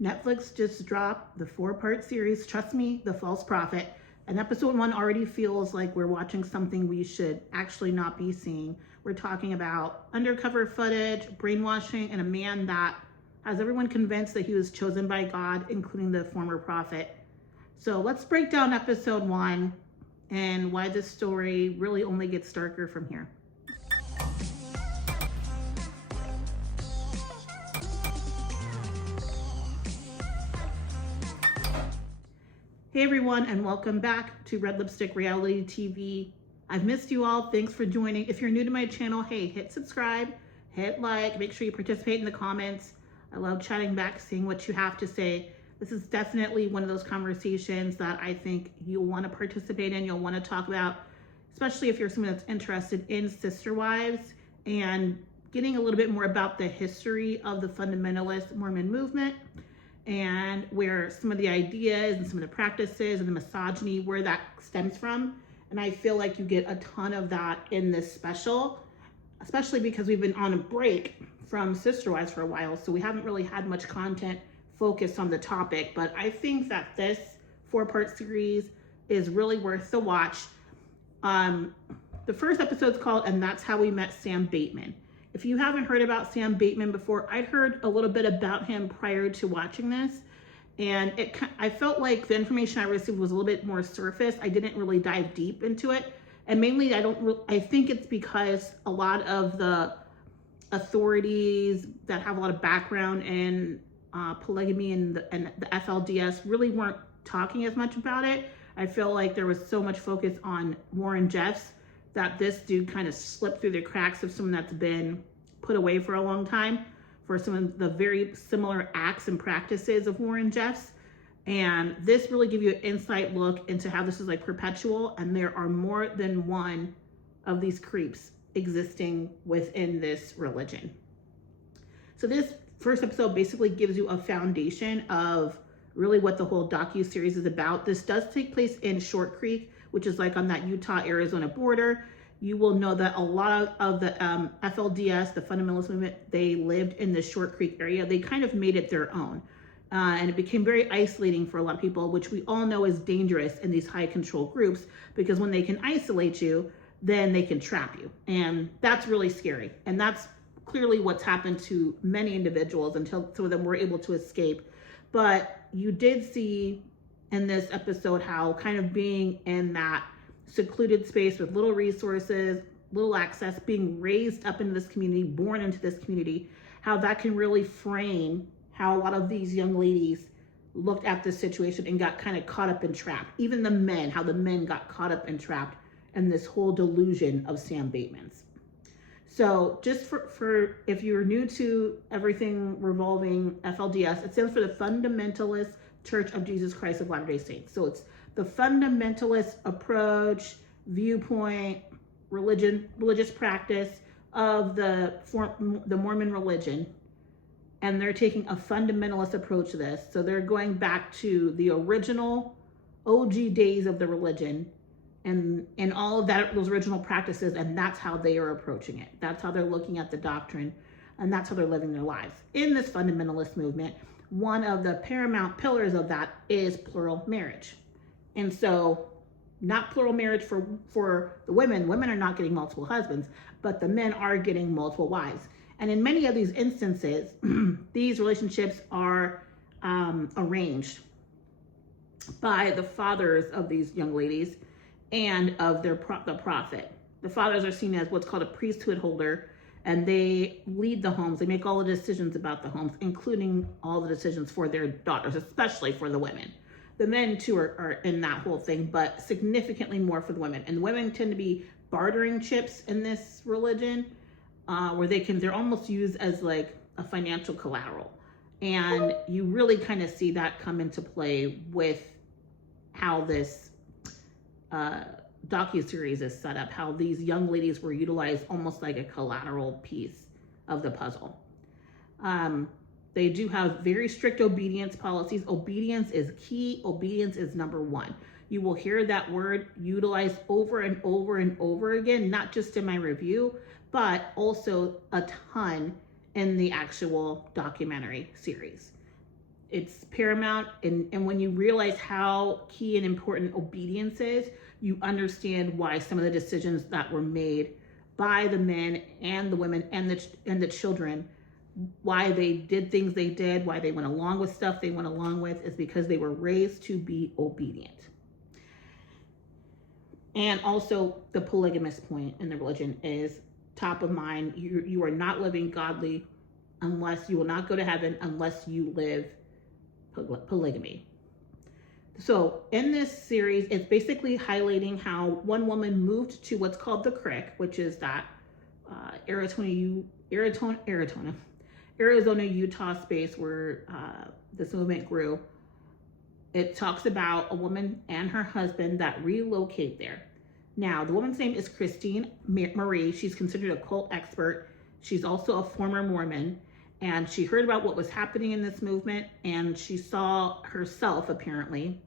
Netflix just dropped the 4-part series, Trust Me, The False Prophet. And episode 1 already feels like we're watching something we should actually not be seeing. We're talking about undercover footage, brainwashing, and a man that has everyone convinced that he was chosen by God, including the former prophet. So let's break down episode 1 and why this story really only gets darker from here. Hey everyone, and welcome back to Red Lipstick Reality TV. I've missed you all. Thanks for joining. If you're new to my channel, hey, hit subscribe, hit like, make sure you participate in the comments. I love chatting back, seeing what you have to say. This is definitely one of those conversations that I think you'll want to participate in, you'll want to talk about, especially if you're someone that's interested in sister wives and getting a little bit more about the history of the fundamentalist Mormon movement and where some of the ideas and some of the practices and the misogyny, where that stems from. And I feel like you get a ton of that in this special, especially because we've been on a break from Sister Wives for a while, so we haven't really had much content focused on the topic. But I think that this 4-part series is really worth the watch. The first episode's called And That's How We Met Sam Bateman. If you haven't heard about Sam Bateman before, I'd heard a little bit about him prior to watching this, and I felt like the information I received was a little bit more surface. I didn't really dive deep into it, and mainly I think it's because a lot of the authorities that have a lot of background in polygamy and the FLDS really weren't talking as much about it. I feel like there was so much focus on Warren Jeffs that this dude kind of slipped through the cracks of someone that's been put away for a long time for some of the very similar acts and practices of Warren Jeffs. And this really gives you an insight look into how this is like perpetual, and there are more than one of these creeps existing within this religion. So this first episode basically gives you a foundation of really what the whole docu-series is about. This does take place in Short Creek, which is like on that Utah-Arizona border. You will know that a lot of the FLDS, the fundamentalist movement, they lived in the Short Creek area. They kind of made it their own. And it became very isolating for a lot of people, which we all know is dangerous in these high control groups, because when they can isolate you, then they can trap you. And that's really scary. And that's clearly what's happened to many individuals until some of them were able to escape. But you did see in this episode how kind of being in that secluded space with little resources, little access, being raised up into this community, born into this community, how that can really frame how a lot of these young ladies looked at this situation and got kind of caught up and trapped. Even the men, how the men got caught up and trapped in this whole delusion of Sam Bateman's. So just for if you're new to everything revolving FLDS, it stands for the Fundamentalist Church of Jesus Christ of Latter-day Saints. So it's the fundamentalist approach, viewpoint, religious practice of the Mormon religion. And they're taking a fundamentalist approach to this. So they're going back to the original OG days of the religion and all of those original practices, and that's how they are approaching it. That's how they're looking at the doctrine, and that's how they're living their lives. In this fundamentalist movement, one of the paramount pillars of that is plural marriage. And so not plural marriage for the women. Women are not getting multiple husbands, but the men are getting multiple wives. And in many of these instances, these relationships are arranged by the fathers of these young ladies and of the prophet. The fathers are seen as what's called a priesthood holder, and they lead the homes. They make all the decisions about the homes, including all the decisions for their daughters, especially for the women. The men too are in that whole thing, but significantly more for the women. And the women tend to be bartering chips in this religion, where they're almost used as like a financial collateral. And you really kind of see that come into play with how this docu-series is set up, how these young ladies were utilized almost like a collateral piece of the puzzle. They do have very strict obedience policies. Obedience is key. Obedience is number one. You will hear that word utilized over and over and over again, not just in my review, but also a ton in the actual documentary series. It's paramount. And when you realize how key and important obedience is, you understand why some of the decisions that were made by the men and the women and the children, why they did things they did, why they went along with stuff they went along with, is because they were raised to be obedient. And also the polygamous point in the religion is top of mind. You are not living godly unless you will not go to heaven unless you live polygamy. So in this series, it's basically highlighting how one woman moved to what's called the Crick, which is that Arizona, Utah space where this movement grew. It talks about a woman and her husband that relocate there. Now, the woman's name is Christine Marie. She's considered a cult expert. She's also a former Mormon, and she heard about what was happening in this movement, and she saw herself apparently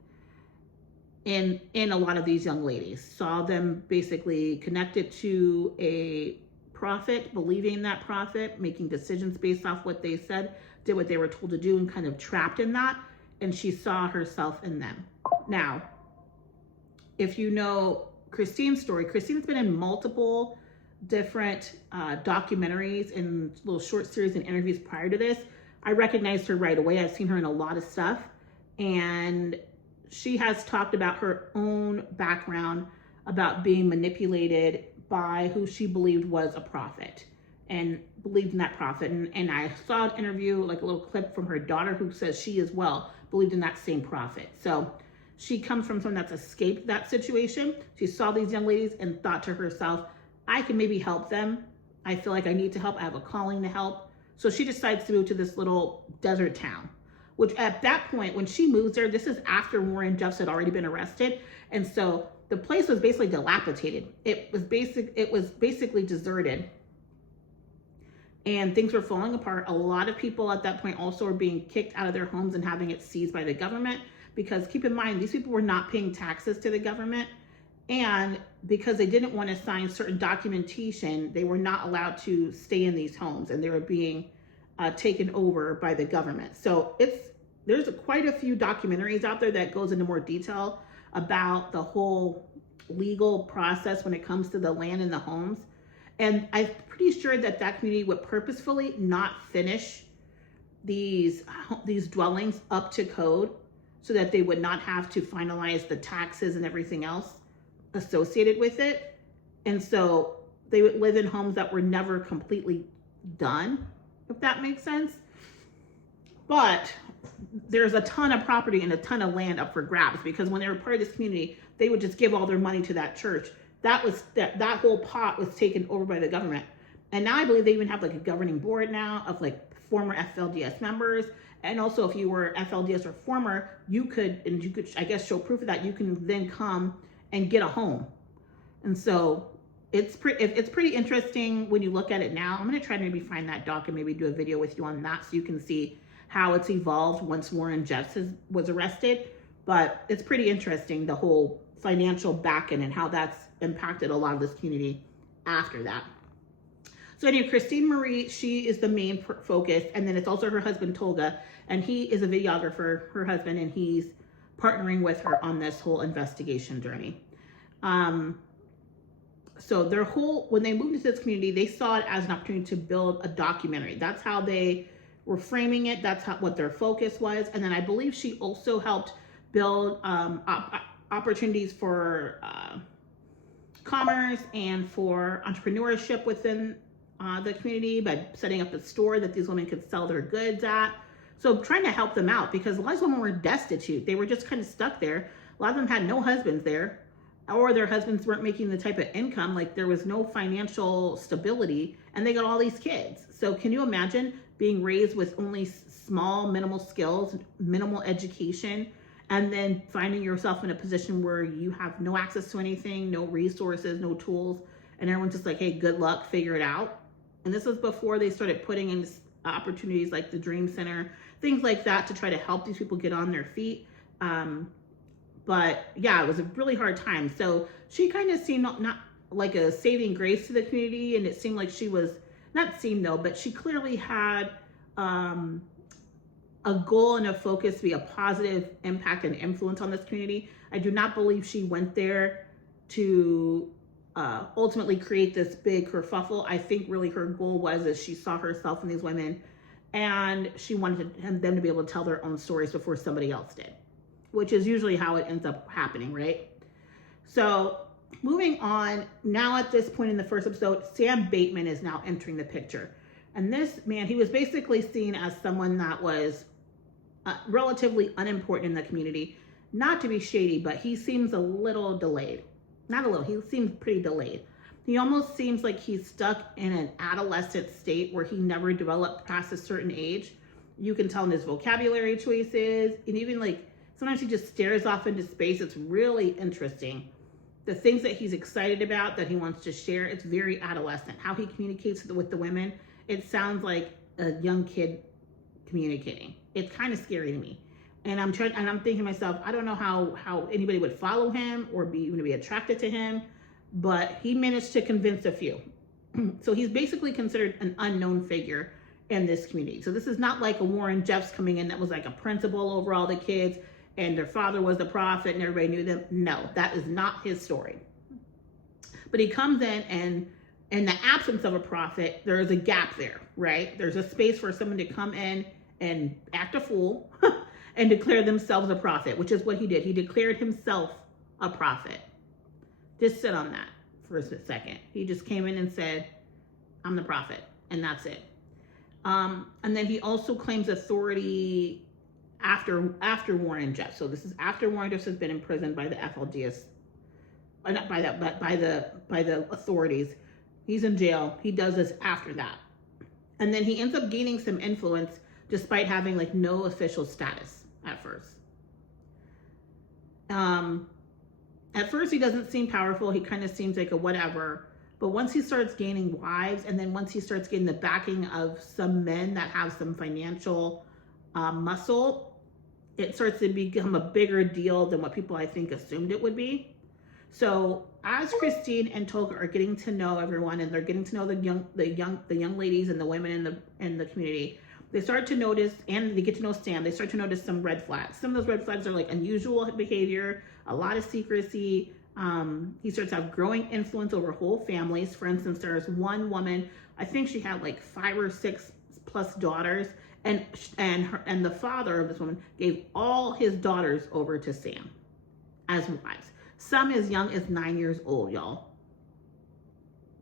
in a lot of these young ladies, saw them basically connected to a prophet, believing that prophet, making decisions based off what they said, did what they were told to do, and kind of trapped in that. And she saw herself in them. Now, if you know Christine's story, Christine's been in multiple different documentaries and little short series and interviews prior to this. I recognized her right away. I've seen her in a lot of stuff. And she has talked about her own background, about being manipulated by who she believed was a prophet and believed in that prophet. And I saw an interview, like a little clip from her daughter, who says she as well believed in that same prophet. So she comes from someone that's escaped that situation. She saw these young ladies and thought to herself, I can maybe help them. I feel like I need to help. I have a calling to help. So she decides to move to this little desert town, which at that point, when she moves there, this is after Warren Jeffs had already been arrested. And so the place was basically dilapidated. It was basically deserted. And things were falling apart. A lot of people at that point also were being kicked out of their homes and having it seized by the government, because keep in mind, these people were not paying taxes to the government. And because they didn't want to sign certain documentation, they were not allowed to stay in these homes, and they were being taken over by the government. So there's quite a few documentaries out there that goes into more detail about the whole legal process when it comes to the land and the homes. And I'm pretty sure that community would purposefully not finish these dwellings up to code so that they would not have to finalize the taxes and everything else associated with it. And so they would live in homes that were never completely done, if that makes sense. But there's a ton of property and a ton of land up for grabs, because when they were part of this community, they would just give all their money to that church. That whole pot was taken over by the government. And now I believe they even have like a governing board now of like former FLDS members. And also, if you were FLDS or former, you could, I guess, show proof of that. You can then come and get a home. And so it's pretty interesting when you look at it now. I'm going to try to maybe find that doc and maybe do a video with you on that, so you can see how it's evolved once Warren Jeffs was arrested. But it's pretty interesting, the whole financial back-end and how that's impacted a lot of this community after that. So anyway, Christine Marie, she is the main focus. And then it's also her husband, Tolga, and he is a videographer, her husband, and he's partnering with her on this whole investigation journey. So when they moved into this community, they saw it as an opportunity to build a documentary. That's how they were framing it. That's what their focus was. And then I believe she also helped build opportunities for commerce and for entrepreneurship within the community by setting up a store that these women could sell their goods at. So trying to help them out, because a lot of women were destitute. They were just kind of stuck there. A lot of them had no husbands there, or their husbands weren't making the type of income, like there was no financial stability, and they got all these kids. So can you imagine being raised with only small, minimal skills, minimal education, and then finding yourself in a position where you have no access to anything, no resources, no tools, and everyone's just like, hey, good luck, figure it out. And this was before they started putting in opportunities like the Dream Center, things like that, to try to help these people get on their feet. But yeah, it was a really hard time. So she kind of seemed not like a saving grace to the community, and it seemed like she was, but she clearly had a goal and a focus to be a positive impact and influence on this community. I do not believe she went there to ultimately create this big kerfuffle. I think really her goal was that she saw herself in these women and she wanted them to be able to tell their own stories before somebody else did, which is usually how it ends up happening, right? So moving on, now at this point in the first episode, Sam Bateman is now entering the picture. And this man, he was basically seen as someone that was relatively unimportant in the community. Not to be shady, but he seems a little delayed. Not a little, he seems pretty delayed. He almost seems like he's stuck in an adolescent state where he never developed past a certain age. You can tell in his vocabulary choices, and even like sometimes he just stares off into space. It's really interesting. The things that he's excited about, that he wants to share, it's very adolescent. How he communicates with the women, it sounds like a young kid communicating. It's kind of scary to me. And I'm thinking to myself, I don't know how anybody would follow him or even be attracted to him, but he managed to convince a few. So he's basically considered an unknown figure in this community. So this is not like a Warren Jeffs coming in that was like a principal over all the kids and their father was the prophet and everybody knew them. No, that is not his story. But he comes in, and in the absence of a prophet, there is a gap there, right? There's a space for someone to come in and act a fool and declare themselves a prophet, which is what he did. He declared himself a prophet. Just sit on that for a second. He just came in and said, I'm the prophet, and that's it. And then he also claims authority after Warren Jeffs. So this is after Warren Jeffs has been imprisoned by the FLDS, not by that, but by the authorities. He's in jail. He does this after that. And then he ends up gaining some influence despite having like no official status at first. At first he doesn't seem powerful. He kind of seems like a whatever. But once he starts gaining wives, and then once he starts getting the backing of some men that have some financial muscle, it starts to become a bigger deal than what people I think assumed it would be. So as Christine and Tolga are getting to know everyone, and they're getting to know the young ladies and the women in the community, they start to notice, and they get to know Sam, they start to notice some red flags. Some of those red flags are like unusual behavior, a lot of secrecy. He starts to have growing influence over whole families. For instance, there's one woman, I think she had like 5 or 6 plus daughters, and the father of this woman gave all his daughters over to Sam as wives. Some as young as 9 years old, y'all.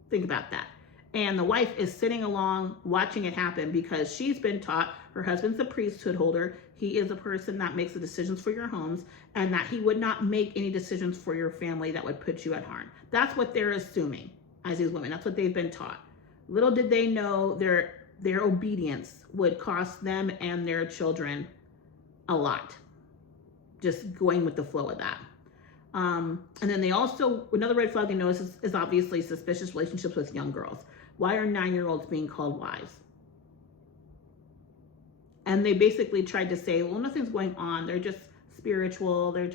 Think about that. And the wife is sitting along watching it happen because she's been taught her husband's a priesthood holder. He is a person that makes the decisions for your homes, and that he would not make any decisions for your family that would put you at harm. That's what they're assuming as these women. That's what they've been taught. Little did they know their obedience would cost them and their children a lot. Just going with the flow of that. And then they also, another red flag they notice is obviously suspicious relationships with young girls. Why are 9-year-olds being called wives? And they basically tried to say, well, nothing's going on. They're just spiritual. They're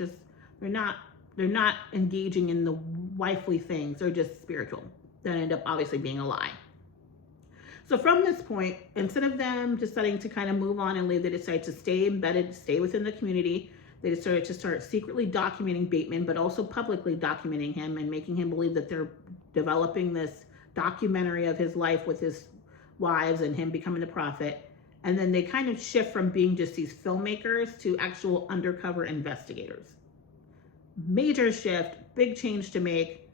not engaging in the wifely things. They're just spiritual. That ended up obviously being a lie. So from this point, instead of them deciding to kind of move on and leave, they decided to stay embedded, stay within the community. They decided to start secretly documenting Bateman, but also publicly documenting him and making him believe that they're developing this documentary of his life with his wives and him becoming the prophet. And then they kind of shift from being just these filmmakers to actual undercover investigators. Major shift, big change to make.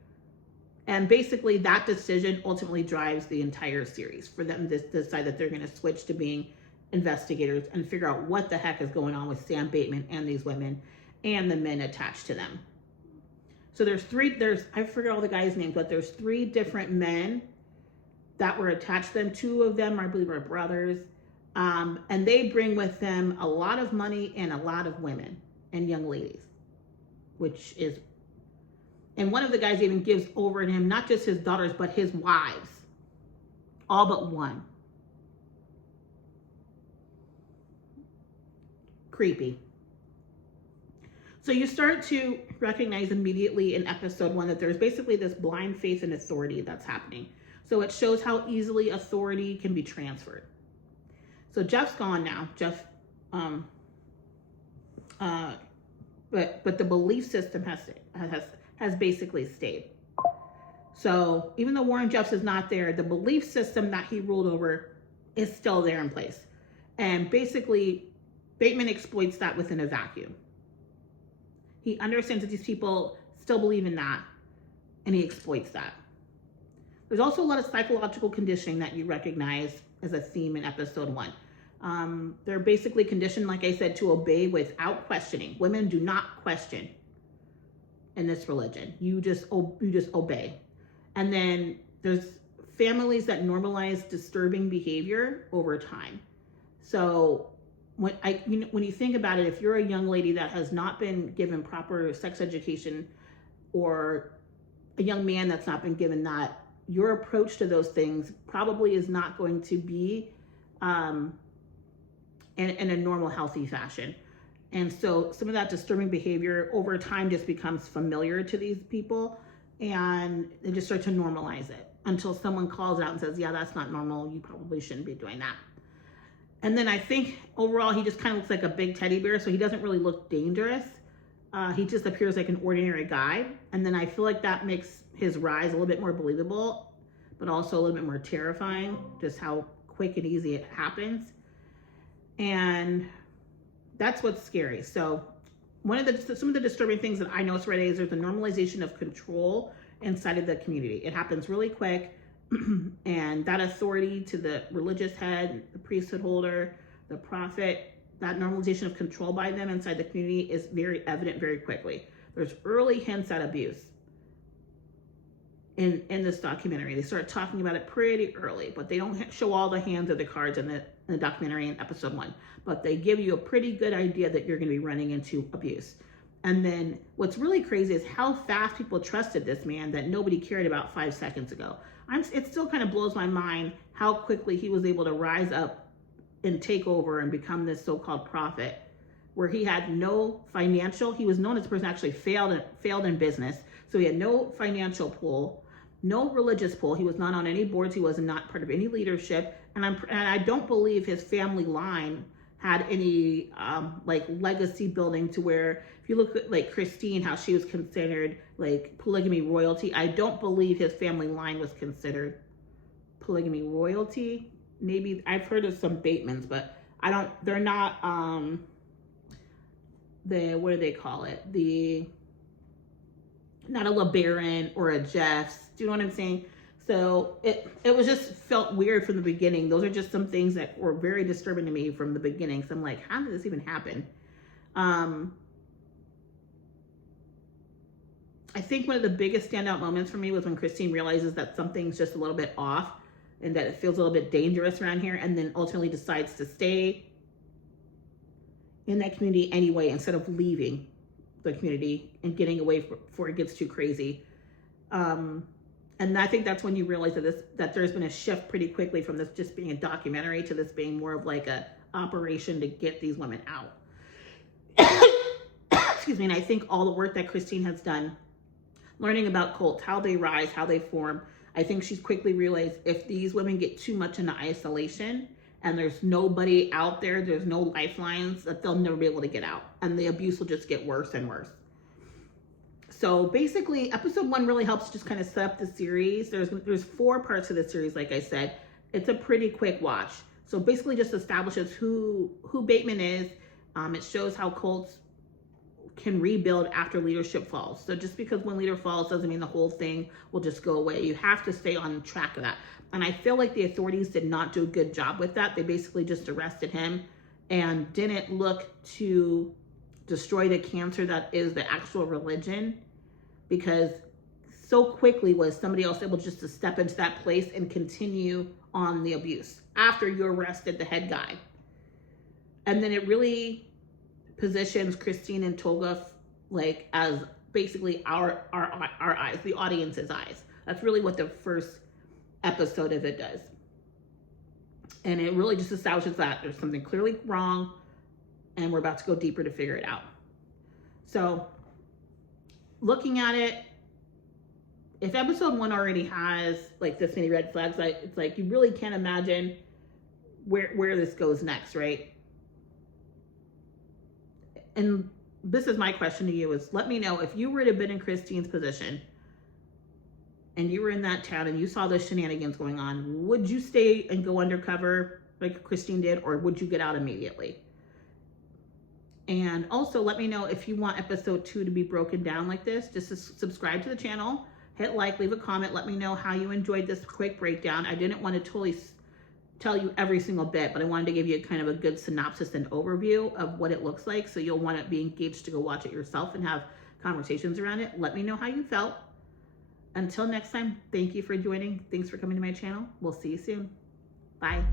And basically that decision ultimately drives the entire series for them to decide that they're going to switch to being investigators and figure out what the heck is going on with Sam Bateman and these women and the men attached to them. So I forget all the guys' names, but there's 3 different men that were attached to them. 2 of them, I believe, are brothers. And they bring with them a lot of money and a lot of women and young ladies, and one of the guys even gives over to him, not just his daughters, but his wives, all but one. Creepy. So you start to recognize immediately in episode 1 that there's basically this blind faith in authority that's happening. So it shows how easily authority can be transferred. So Jeff's gone now. Jeff um, uh, but the belief system has basically stayed. So even though Warren Jeffs is not there, the belief system that he ruled over is still there in place. And basically, Bateman exploits that within a vacuum. He understands that these people still believe in that, and he exploits that. There's also a lot of psychological conditioning that you recognize as a theme in episode 1. They're basically conditioned, like I said, to obey without questioning. Women do not question in this religion. You just obey. And then there's families that normalize disturbing behavior over time. So when you think about it, if you're a young lady that has not been given proper sex education, or a young man that's not been given that, your approach to those things probably is not going to be in a normal, healthy fashion. And so some of that disturbing behavior over time just becomes familiar to these people, and they just start to normalize it until someone calls out and says, yeah, that's not normal. You probably shouldn't be doing that. And then I think overall, he just kind of looks like a big teddy bear. So he doesn't really look dangerous. He just appears like an ordinary guy. And then I feel like that makes his rise a little bit more believable, but also a little bit more terrifying, just how quick and easy it happens. And that's what's scary. So some of the disturbing things that I noticed right away is there's a normalization of control inside of the community. It happens really quick. And that authority to the religious head, the priesthood holder, the prophet, that normalization of control by them inside the community is very evident very quickly. There's early hints at abuse in this documentary. They start talking about it pretty early, but they don't show all the hands of the cards in the documentary in episode 1. But they give you a pretty good idea that you're going to be running into abuse. And then what's really crazy is how fast people trusted this man that nobody cared about 5 seconds ago. It still kind of blows my mind how quickly he was able to rise up and take over and become this so-called prophet, where he had no financial, he was known as a person who actually failed in business. So he had no financial pull, no religious pull. He was not on any boards. He was not part of any leadership. And I don't believe his family line had any like legacy building to where, if you look at like Christine, how she was considered like polygamy royalty, I don't believe his family line was considered polygamy royalty. Maybe I've heard of some Batemans, but they're not what do they call it? Not a LeBaron or a Jeffs. Do you know what I'm saying? So it was just felt weird from the beginning. Those are just some things that were very disturbing to me from the beginning. So I'm like, how did this even happen? I think one of the biggest standout moments for me was when Christine realizes that something's just a little bit off and that it feels a little bit dangerous around here, and then ultimately decides to stay in that community anyway instead of leaving the community and getting away before it gets too crazy. And I think that's when you realize that there's been a shift pretty quickly from this just being a documentary to this being more of like a operation to get these women out. Excuse me. And I think all the work that Christine has done, learning about cults, how they rise, how they form, I think she's quickly realized if these women get too much into isolation and there's nobody out there, there's no lifelines, that they'll never be able to get out. And the abuse will just get worse and worse. So basically, episode 1 really helps just kind of set up the series. There's 4 parts of the series, like I said. It's a pretty quick watch. So basically just establishes who Bateman is. It shows how cults can rebuild after leadership falls. So just because one leader falls doesn't mean the whole thing will just go away. You have to stay on track of that. And I feel like the authorities did not do a good job with that. They basically just arrested him and didn't look to destroy the cancer that is the actual religion, because so quickly was somebody else able just to step into that place and continue on the abuse after you arrested the head guy. And then it really positions Christine and Tolga like as basically our eyes, the audience's eyes. That's really what the first episode of it does. And it really just establishes that there's something clearly wrong and we're about to go deeper to figure it out. So looking at it, if episode 1 already has like this many red flags, it's like you really can't imagine where this goes next, right? And this is my question to you is, let me know if you were to have been in Christine's position and you were in that town and you saw those shenanigans going on, would you stay and go undercover like Christine did, or would you get out immediately? And also let me know if you want episode 2 to be broken down like this. Just subscribe to the channel, hit like, leave a comment, let me know how you enjoyed this quick breakdown. I didn't want to totally tell you every single bit, but I wanted to give you kind of a good synopsis and overview of what it looks like, so you'll want to be engaged to go watch it yourself and have conversations around it. Let me know how you felt. Until next time, thank you for joining. Thanks for coming to my channel. We'll see you soon. Bye.